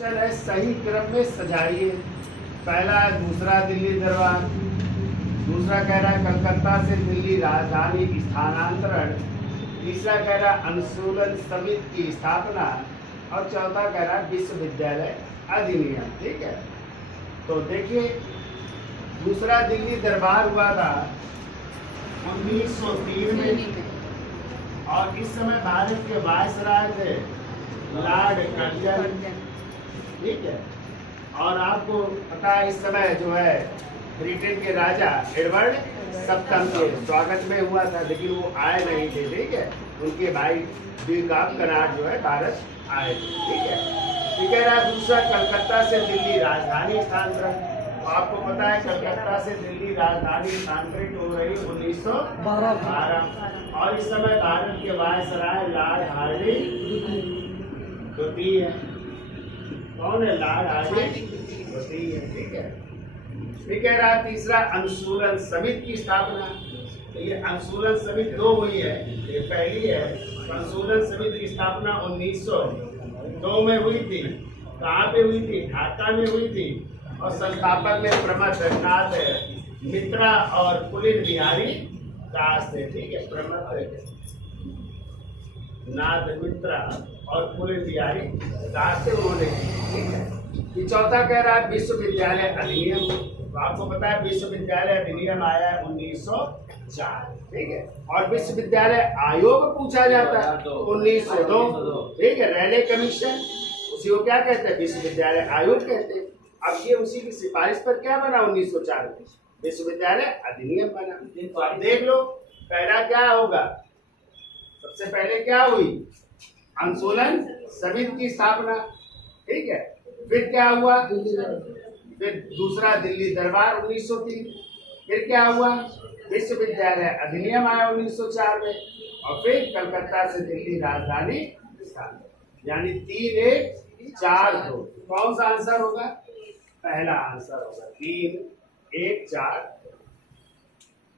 है सही क्रम में सजाइए। पहला दूसरा दिल्ली दरबार, दूसरा कह रहा है कलकत्ता से दिल्ली राजधानी स्थानांतरण, तीसरा कह रहा है अनुसूलन समिति की स्थापना और चौथा कह रहा है विश्वविद्यालय अधिनियम। ठीक है, तो देखिए दूसरा दिल्ली दरबार हुआ था 1903 में और इस समय भारत के वायसराय थे लॉर्ड कर्जन। ठीक है, और आपको पता है इस समय जो है ब्रिटेन के राजा एडवर्ड सप्तम के स्वागत में हुआ था, लेकिन वो आए नहीं थे। ठीक है, उनके भाई द्विगाब कनाड जो है भारत आए थे। ठीक है, ठीक है। दूसरा कलकत्ता से दिल्ली राजधानी स्थानांतरण, तो आपको पता है कलकत्ता से दिल्ली राजधानी स्थानांतरित हो रही 1912 और इस समय भारत के वायसराय लॉर्ड हार्डिंग द्वितीय है। कौन है? लॉर्ड हार्डिंग द्वितीय है। ठीक है, ठीक है। रहा तीसरा अनुसूलन समिति की स्थापना, तो ये अनुसूलन समिति दो हुई है, ये पहली है। अनुसूलन समिति की स्थापना 1902 में हुई थी। कहाँ पे हुई थी? ढाका में हुई थी और संस्थापक में प्रमथ नाथ मित्रा और पुलिन बिहारी दास थे। ठीक है, प्रमथ नाथ मित्रा और पुलिन बिहारी दास थे उन्होंने। ठीक है, चौथा कह रहा है विश्वविद्यालय अधिनियम, तो आपको पता है विश्वविद्यालय अधिनियम आया है 1904। ठीक है, और विश्वविद्यालय आयोग पूछा जाता है 1902। ठीक है, रैले कमीशन, उसी को क्या कहते हैं? विश्वविद्यालय आयोग कहते हैं। अब ये उसी की सिफारिश पर क्या बना 1904 में? विश्वविद्यालय अधिनियम बना। तो आप देख लो पहला क्या होगा, सबसे पहले क्या हुई? अनुसूलन समिति की स्थापना। ठीक है, फिर क्या हुआ? फिर दूसरा दिल्ली दरबार 1903, फिर क्या हुआ? विश्वविद्यालय अधिनियम आया 1904 में और फिर कलकत्ता से दिल्ली राजधानी स्थानांतरण। यानी 3 1 4 2। कौन सा आंसर होगा? पहला आंसर होगा 3 1 4